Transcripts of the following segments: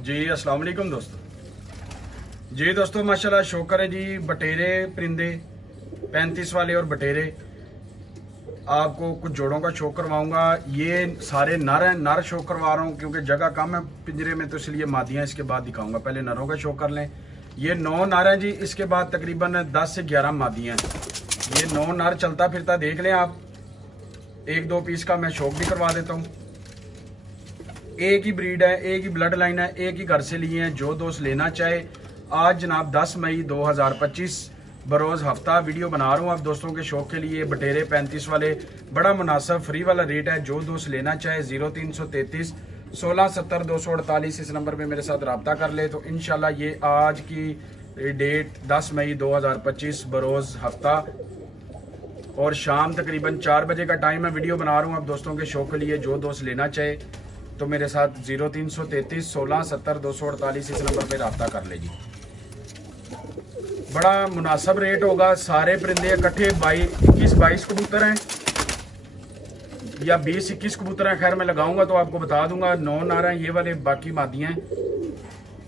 जी अस्सलाम वालेकुम दोस्तों। जी दोस्तों माशाल्लाह शौकर है जी, बटेरे परिंदे 35 वाले और बटेरे आपको कुछ जोड़ों का शौक करवाऊंगा। ये सारे नर हैं, नर शौक करवा रहा हूँ क्योंकि जगह कम है पिंजरे में, तो इसलिए मादियाँ इसके बाद दिखाऊंगा। पहले नरों का शौक कर लें। ये 9 नर हैं जी, इसके बाद तकरीबन 10 से 11 मादियाँ हैं। ये 9 नर चलता फिरता देख लें आप। 1-2 पीस का मैं शौक भी करवा देता हूँ। एक ही ब्रीड है, एक ही ब्लड लाइन है, एक ही घर से लिए हैं। जो दोस्त लेना चाहे, आज जनाब 10 मई 2025 बरोज़ हफ्ता वीडियो बना रहा हूँ आप दोस्तों के शौक के लिए। बटेरे 35 वाले बड़ा मुनासिब फ्री वाला रेट है। जो दोस्त लेना चाहे 0333 1670 248 इस नंबर पे मेरे साथ रब्ता कर ले। तो इंशाल्लाह ये आज की डेट 10 मई 2025 बरोज़ हफ्ता और शाम तकरीबन 4 बजे का टाइम है। वीडियो बना रहा हूँ आप दोस्तों के शौक के लिए। जो दोस्त लेना चाहे तो मेरे साथ 0333 1670 248 इस नंबर पे रब्ता कर ले जी। बड़ा मुनासिब रेट होगा। सारे परिंदे इकट्ठे 21-22 कबूतर हैं या 20-21 कबूतर हैं। खैर मैं लगाऊंगा तो आपको बता दूंगा। 9 नर हैं ये वाले, बाकी मादियाँ हैं।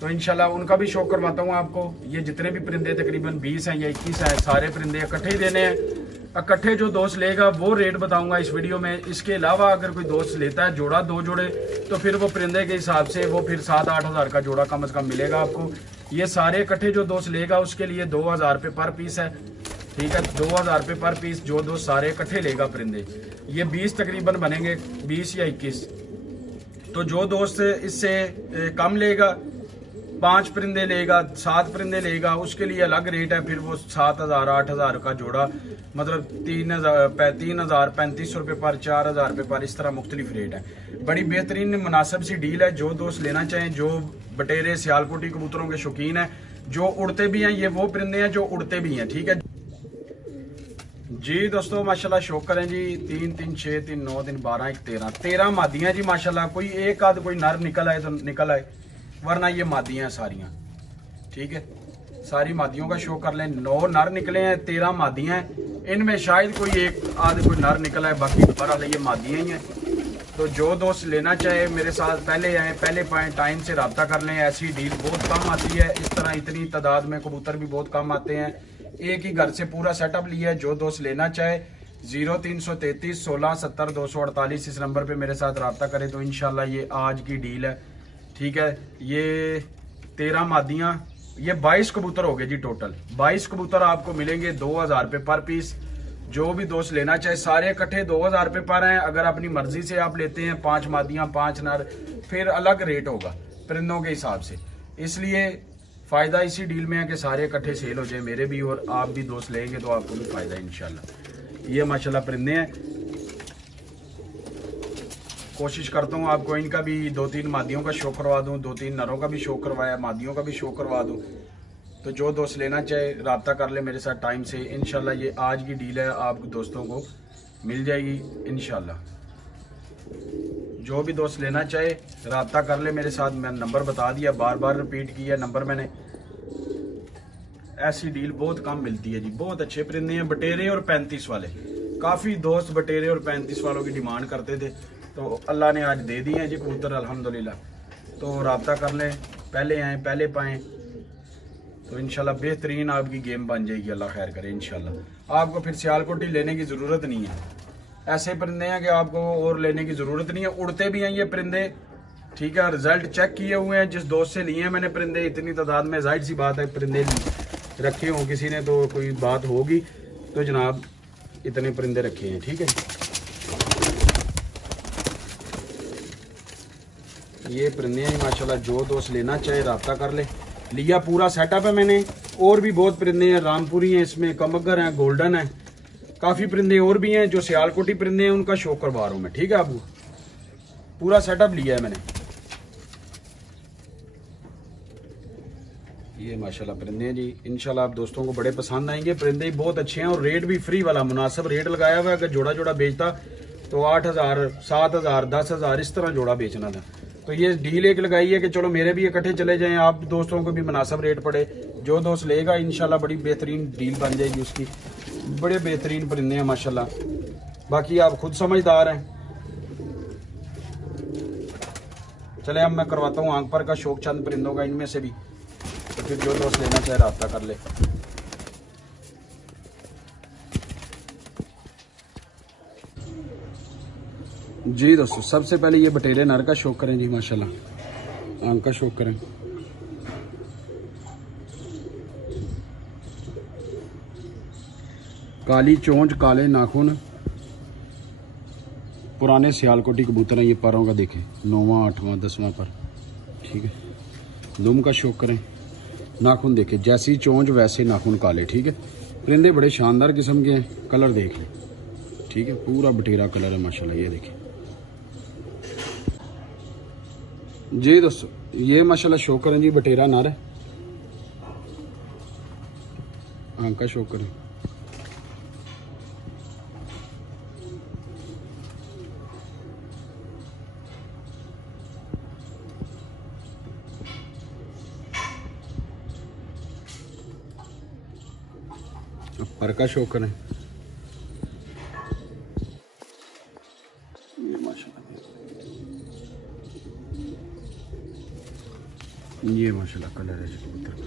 तो इंशाल्लाह उनका भी शौक करवाता हूँ आपको। ये जितने भी परिंदे तकरीबन 20 हैं या 21 हैं, सारे परिंदे इकट्ठे ही देने हैं। इकट्ठे जो दोस्त लेगा वो रेट बताऊंगा इस वीडियो में। इसके अलावा अगर कोई दोस्त लेता है जोड़ा 2 जोड़े, तो फिर वो परिंदे के हिसाब से वो फिर 7-8 हज़ार का जोड़ा कम से कम मिलेगा आपको। ये सारे इकट्ठे जो दोस्त लेगा उसके लिए 2000 रुपये पर पीस है। ठीक है, 2000 रुपये पर पीस जो दोस्त सारे इकट्ठे लेगा परिंदे। ये 20 तकरीबन बनेंगे, 20 या 21। तो जो दोस्त इससे कम लेगा, 5 परिंदे लेगा, 7 परिंदे लेगा, उसके लिए अलग रेट है। फिर वो 7000 8000 का जोड़ा, मतलब 3000 3500 रुपये पर, 4000 रुपये पर, इस तरह मुख्तलिफ रेट है। बड़ी बेहतरीन मुनासिब सी डील है। जो दोस्त लेना चाहें, जो बटेरे सियालकोटी कबूतरों के शौकीन है, जो उड़ते भी हैं, ये वो परिंदे हैं जो उड़ते भी हैं। ठीक है जी दोस्तों, माशाल्लाह शौक करें जी। 3 3 6 3 9 3 12 1 13 मादियाँ जी माशाल्लाह। कोई एक आध कोई नर निकल आए तो निकल आए, वरना ये मादियाँ हैं सारियाँ। ठीक है, सारी मादियों का शो कर लें। 9 नर निकले हैं, 13 मादियाँ हैं। इनमें शायद कोई एक आध कोई नर निकला है, बाकी बहरहाल ये मादियाँ ही हैं। तो जो दोस्त लेना चाहे मेरे साथ पहले आए, पहले पाएँ, टाइम से रब्ता कर लें। ऐसी डील बहुत कम आती है। इस तरह इतनी तादाद में कबूतर भी बहुत कम आते हैं। एक ही घर से पूरा सेटअप लिया है। जो दोस्त लेना चाहे 0333 1670 248 इस नंबर पे मेरे साथ रब्ता करें। तो इंशाल्लाह ये आज की डील है। ठीक है, ये 13 मादियाँ, ये 22 कबूतर हो गए जी टोटल। 22 कबूतर आपको मिलेंगे 2000 रुपये पर पीस। जो भी दोस्त लेना चाहे, सारे इकट्ठे 2000 रुपये पर हैं। अगर अपनी मर्जी से आप लेते हैं 5 मादियाँ 5 नर, फिर अलग रेट होगा परिंदों के हिसाब से। इसलिए फ़ायदा इसी डील में है कि सारे इकट्ठे सेल हो जाए, मेरे भी और आप भी दोस्त लेंगे तो आपको भी फ़ायदा है इंशाल्लाह। ये माशाल्लाह परिंदे हैं। कोशिश करता हूँ आपको इनका भी 2-3 मादियों का शौक करवा दूँ, 2-3 नरों का भी शौक करवाया, मादियों का भी शौक करवा दूँ। तो जो दोस्त लेना चाहे रब्ता कर ले मेरे साथ टाइम से। इंशाल्लाह ये आज की डील है, आप दोस्तों को मिल जाएगी इंशाल्लाह। जो भी दोस्त लेना चाहे रब्ता कर ले मेरे साथ। मैंने नंबर बता दिया, बार बार रिपीट किया नंबर मैंने। ऐसी डील बहुत कम मिलती है जी। बहुत अच्छे परिंदे हैं बटेरे और 35 वाले। काफ़ी दोस्त बटेरे और 35 वालों की डिमांड करते थे, तो अल्लाह ने आज दे दिए हैं जी कबूतर अल्हम्दुलिल्लाह। तो रब्ता कर लें, पहले आएँ पहले पाएँ, तो इंशाल्लाह बेहतरीन आपकी गेम बन जाएगी। अल्लाह खैर करे इंशाल्लाह। आपको फिर सियालकोटी लेने की ज़रूरत नहीं है। ऐसे परिंदे हैं कि आपको और लेने की ज़रूरत नहीं है। उड़ते भी हैं ये परिंदे। ठीक है, रिजल्ट चेक किए हुए हैं। जिस दोस्त से लिए हैं मैंने परिंदे इतनी तादाद में, जाहिर सी बात है परिंदे रखे हों किसी ने तो कोई बात होगी। तो जनाब इतने परिंदे रखे हैं। ठीक है, ये परिंदे हैं माशाल्लाह। जो दोस्त लेना चाहे रब्ता कर ले। लिया पूरा सेटअप है मैंने। और भी बहुत परिंदे हैं, रामपुरी हैं, इसमें कमगर हैं, गोल्डन है, काफ़ी परिंदे और भी हैं। जो सियालकोटी परिंदे हैं उनका शौक करवा रहा हूँ मैं। ठीक है, आपको पूरा सेटअप लिया है मैंने। ये माशाल्लाह परिंदे हैं जी। इंशाल्लाह आप दोस्तों को बड़े पसंद आएंगे। परिंदे बहुत अच्छे हैं और रेट भी फ्री वाला मुनासिब रेट लगाया हुआ है। अगर जोड़ा जोड़ा बेचता तो 8000 7000 10000 इस तरह जोड़ा बेचना था। तो ये डील एक लगाई है कि चलो मेरे भी इकट्ठे चले जाएं, आप दोस्तों को भी मुनासिब रेट पड़े। जो दोस्त लेगा इंशाल्लाह बड़ी बेहतरीन डील बन जाएगी उसकी। बड़े बेहतरीन परिंदे हैं माशाल्लाह। बाकी आप खुद समझदार हैं। चले अब मैं करवाता हूँ आंख पर का शौक चंद परिंदों का इनमें से भी, तो फिर जो दोस्त लेना चाहे राब्ता कर ले। जी दोस्तों, सबसे पहले ये बटेरे नर का शौक करें जी, माशाल्लाह आंख का शौक करें। काली चोंच, काले नाखून, पुराने सियालकोटी कबूतर हैं ये। परों का देखें 9वां 8वां 10वां पर, ठीक है। दुम का शौक करें। नाखून देखें, जैसी चोंच वैसे नाखून काले, ठीक है। परिंदे बड़े शानदार किस्म के हैं, कलर देख लें, ठीक है। पूरा बटेरा कलर है माशाल्लाह, ये देखें जी दोस्तों। ये माशाल्लाह शौक करें जी, बटेरा नर है, आंख का शौक करें। पर का शौक करें। ये माशाल्लाह, ये माशाल्लाह कलर है जी कबूतर का।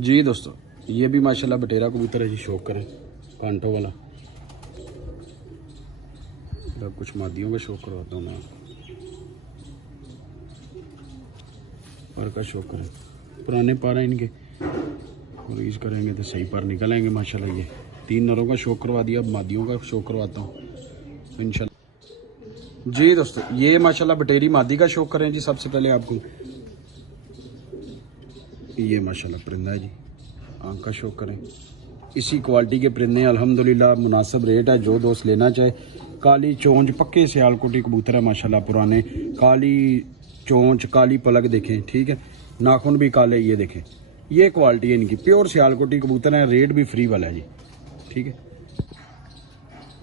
जी दोस्तों, ये भी माशाल्लाह बटेरा कबूतर है जी, शौक करें, कांटों वाला। अब कुछ मादियों का शौक करवाता हूँ मैं, पर का शौक करें। पुराने पर हैं इनके, और यूज़ करेंगे तो सही पर निकल आएंगे माशाल्लाह। ये 3 नरों का शौक करवा दिया, अब मादियों का शौक करवाता हूँ तो इंशाल्लाह। जी दोस्तों, ये माशाल्लाह बटेरी मादी का शौक करें जी। सबसे पहले आपको ये माशाल्लाह परिंदा है जी, आंख का शौक करें। इसी क्वालिटी के परिंदे अल्हम्दुलिल्लाह, मुनासिब रेट है, जो दोस्त लेना चाहे। काली चोंच, पक्के सियालकोटी कबूतर है माशाल्लाह, पुराने। काली चोंच, काली पलक देखें, ठीक है। नाखून भी काले, ये देखें, ये क्वालिटी है इनकी। प्योर सियालकोटी कबूतर है, रेट भी फ्री वाला है जी, ठीक है।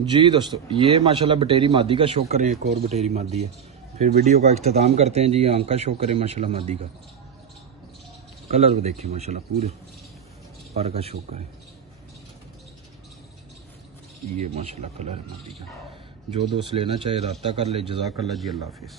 जी दोस्तों, ये माशाल्लाह बटेरी मादी का शौक करें। एक और बटेरी मादी है। फिर वीडियो का इख्तिताम करते हैं जी। आंख का शौक करें माशाल्लाह मादी का, कलर देखिए माशाल्लाह पूरे। पर का शौक करें, ये माशाल्लाह कलर है मादी का। जो दोस्त लेना चाहे राब्ता कर ले। जज़ाकल्लाह जी, अल्लाह हाफिज़।